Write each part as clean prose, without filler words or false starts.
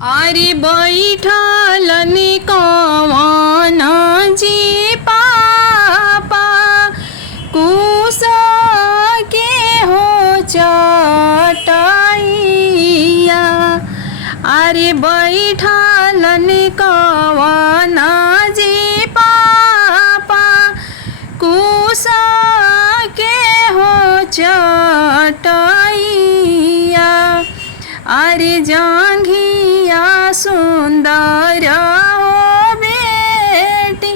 आरे बैठलन कवन जी पापा कुश के हो चटैया। आरे बैठलन कवन जी पापा कुश के हो चटैया। आरे जांघिया सुंदर हो बेटी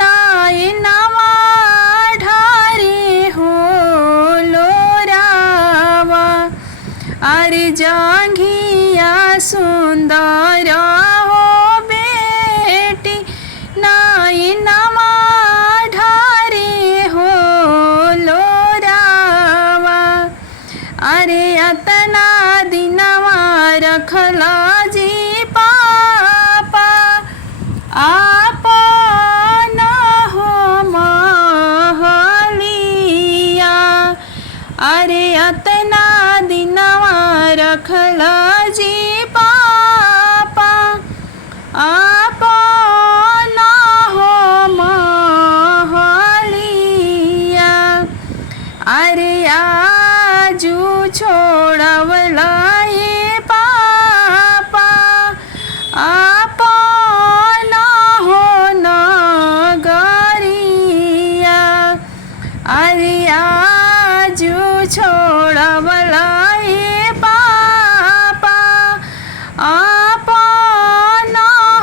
नयनमा ढारे हो लोरावा। आरे जांघिया सुंदर हो बेटी नयनमा ढारे हो लोरावा। अरे अतना दिनवा रखला जी पापा आपन हो महलिया। अरे अतना दिनवा रखला जी पापा आपन हो महलिया। अरे आजू छोड़वला ये पापा आपन हो नगरिया। अरे आजू छोड़वला ये पापा आपन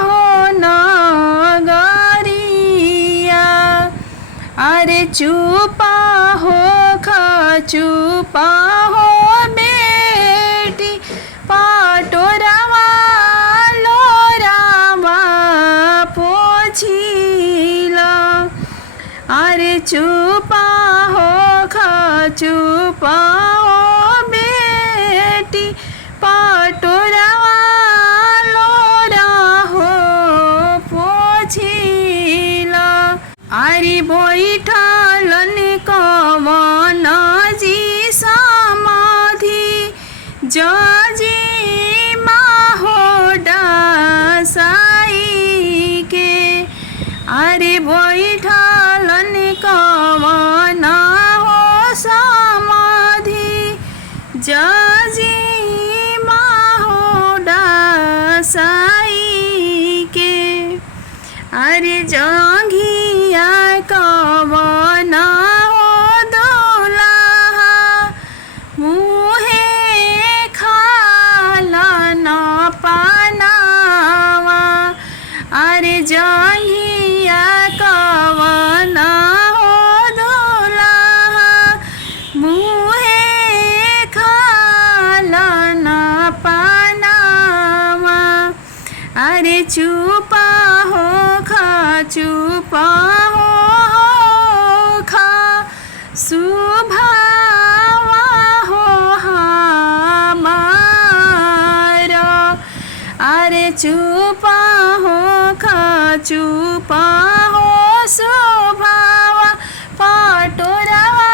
हो नगरिया। अरे चुपा हो चुपा हो बेटी पाटोरावा लोरावा पोछिला। अरे चुपा हो चुपा हो बेटी पाटोरावा लोरा हो पोछिला। अरे बैठलन कवन जी समाधि जजी माहो डासाई के। अरे बैठलन कवन हो समाधि जजी माहो डासाई के। अरे जांघिया कवन हो दुल्हा मुहे खाला न पानावा। अरे जांघिया कवन हो दुल्हा मुहे खाला न पानावा। अरे चुपा हो चुपा हो खा सुभावा हो हमारा। अरे चुपा हो चुपा हो सुभावा पाटोरावा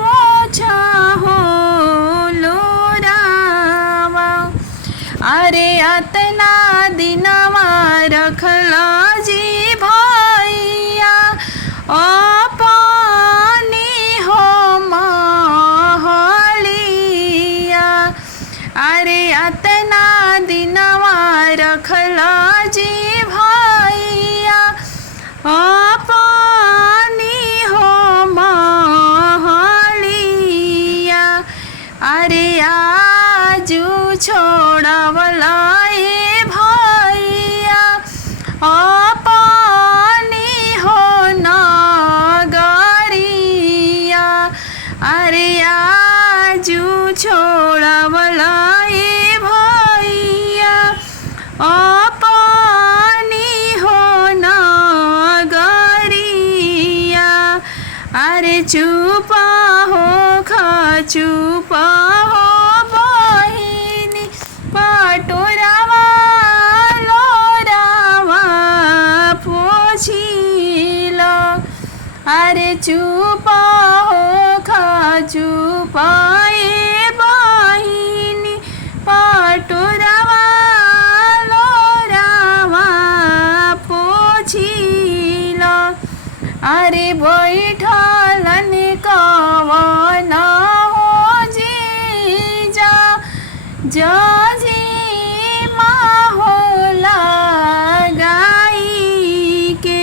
पोछा हो लोरावा। अरे अतना दिनवा रखला जी भैया अपनी हो महलिया। अरे अतना दिनवा रखला जी भैया अपनी हो महलिया। अरे आजू छोड़वला ये भैया अपनी हो नगरिया। अरे आजू छोड़वला ये भैया अपनी हो नगरिया। अरे चुपा हो चुपा हो बहिनी पाटोरावा लोरावा पोछिला। अरे चुपा हो चुपा ए बहिनी पाटोरावा अरे बैठलन कवन हो जीजा जजी माहोला गाई के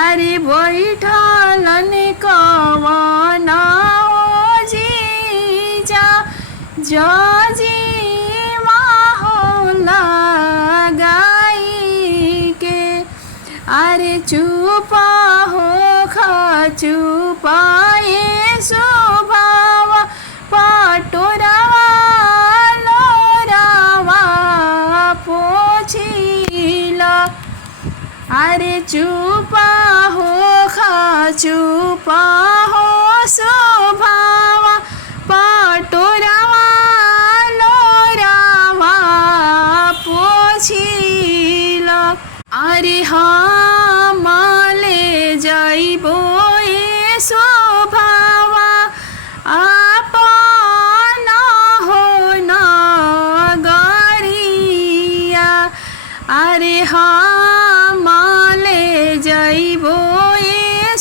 अरे बैठलन कवन हो जीजा जजी माहोला गाई के अरे चुपा हो खा चुपाए स्वभाव पटोरावा लोरावा पोछिला अरे चुपा हो खा चुपा हो स्वभाव पटोरावा लोरावा पोछिला अरे हमले जाइबो ए स्वभावा आपन हो नगरिया अरे हमले जाइबो ए